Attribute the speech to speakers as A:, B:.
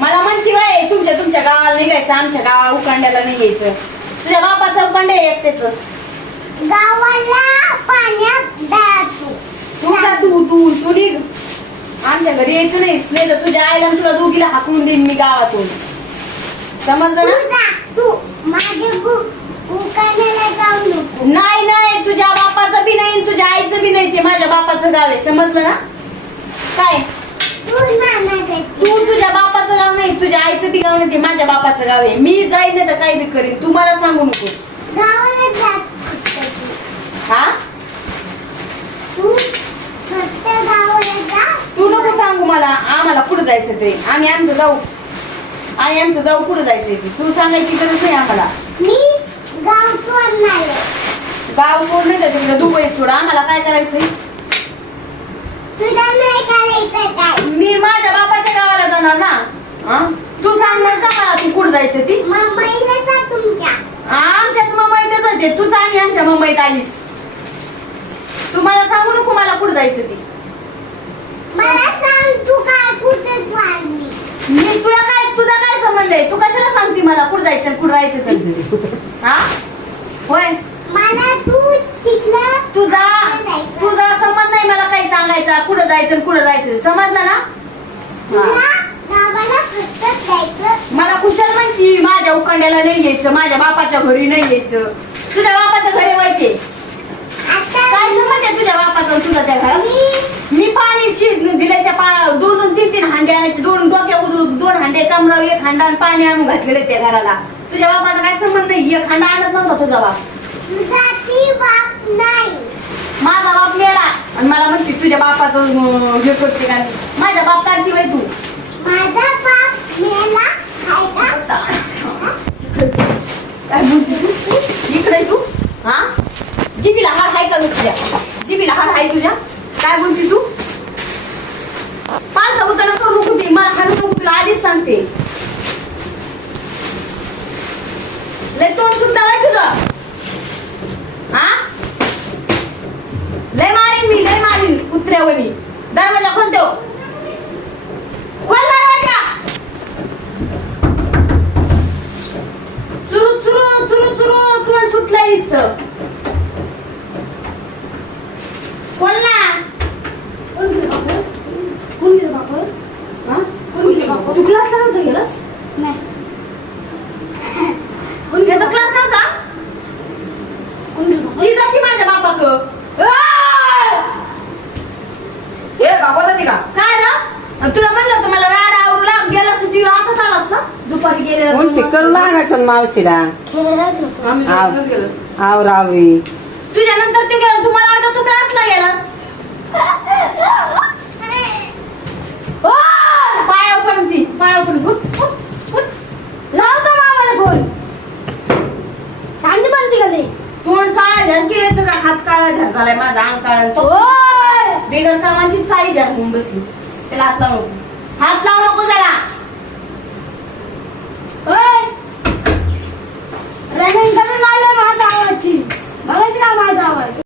A: मला म्हणती बाय तुमच्या तुमच्या गावाला नाही जायचं आमच्या गावा उकांड्याला नाही यायचं तुझ्या बापाचं उकांडा एकटेच
B: गावाला
A: तू. तू तू निघ. आमच्या घरी यायचं नाहीस नाही तर तुझ्या आईला तुला दोघीला हाकून देईन मी गावातून. समजलं ना?
B: तू माझे
A: नाही नाही तुझ्या बापाचं बी नाही तुझ्या आईचं बी नाही ते माझ्या बापाचं गाव आहे. समजलं ना? काय? नाही तुझ्या आईचं बी गाव नाही ते माझ्या बापाचं गाव आहे. मी जाईन नाही तर काही बी करीन. तू मला सांगू नको.
B: गावाला जात फक्त तू.
A: हा?
B: तू फक्त गावाला जा.
A: तू नको सांगू मला. आम्हाला कुठं जायचं ते? आम्ही आमचं जाऊ. आणि आमचं जाऊ कुठं जायचंय ते? तू सांगायची गरज नाही आम्हाला.
B: मी गाव सोडणार आहे.
A: गाव सोड नाही तर तिकडे? दुबई सोड. आम्हाला काय करायचंय?
B: तुला नाही करायचं काय?
A: मी माझ्या बापाच्या गावाला जाणार ना? तू सांगणार का मला तू कुठं जायचं ती? आमच्याच मम्माईतच होते. तूच आणि आमच्या मम्माईत आलीस. तू मला सांगू नको मला कुठं जायचं ती. मी तुला काय तुझा काय संबंध आहे? तू कशाला सांगते मला कुठं जायचं कुठं राहायचं तर हा? होय. तुझा. तुझा संबंध नाही मला काही सांगायचा. कुठं जायचं कुठं राहायचं. समजलं ना
B: तुला
A: हा.
B: गावाला फक्त जायचं
A: मला कुशल म्हणती माझ्या उकांड्याला नाही यायचं माझ्या बापाच्या घरी नाही यायचं. तुझ्या बापाच्या घरी व्हायचे काय संबंध आहे तुझ्या बापाचा तुझा त्या घरात?
B: मी
A: पाणी दिले त्या पा दोन दोन तीन तीन हांडे आणायचे दोन डोक्या दोन हांडे कमराव एक हांडा आणि पाणी आणून घातलेले त्या घराला. तुझ्या बापाचा काय संबंध नाही? एक हांडा आणत नव्हता तुझा बाप. माझा बाप मेला. आणि मला म्हणते तुझ्या बापाचं हे करते का माझ्या बाप काढते बाई तू
B: माझा बाप मेला आहे का
A: काय म्हणते तू इकडे तू हा जिबीला हाड हाय का तुझ्या जिबीला हाड हाय तुझ्या? काय म्हणते तू? पाच उतर करू नको ती मला हाणू नको तुला आधीच सांगते. लय तोंड सुद्धा आहे तुझं. हा? लय मारीन मी लय मारीन कुत्र्यावनी दरवाजा खोल ठेव. खोल दरवाजा. चुरू चुरू चुरू चुरू तोंड सुटलं नुसतं खोल ना कोण गेलं बापरे? कोण गेलं बापरे? हा? कोण गेलं बापरे? तू क्लासला नव्हता गेलास
B: नाही
A: याचा क्लास नव्हता
B: कोण गेलं बापरे?
A: जी जाती माझ्या बापाक
C: हे बाबा जाते का?
A: काय ना तुला म्हणलं होतं मला राड आवरू लाग गेलास तू आताच आलास ना दुपारी मस्त.
C: लागायचं मावशीला?
A: आम्ही
C: आव.
A: गेलो. तुझ्या नंतर ते गेलं तुम्हाला वाटत तू क्लासला गेलास. ओ पाया पडून ती पाया पडून उठ, उठ, उठ. लावतो मामाला फोन
B: शांती बनती का ते?
A: तोंड काळा सगळा हात काळा झाल झालाय माझा अंग काळा तो बेगर कामाचीच काळी झाल होऊन बसली. त्याला हात लावू नको. हात लावू नको त्याला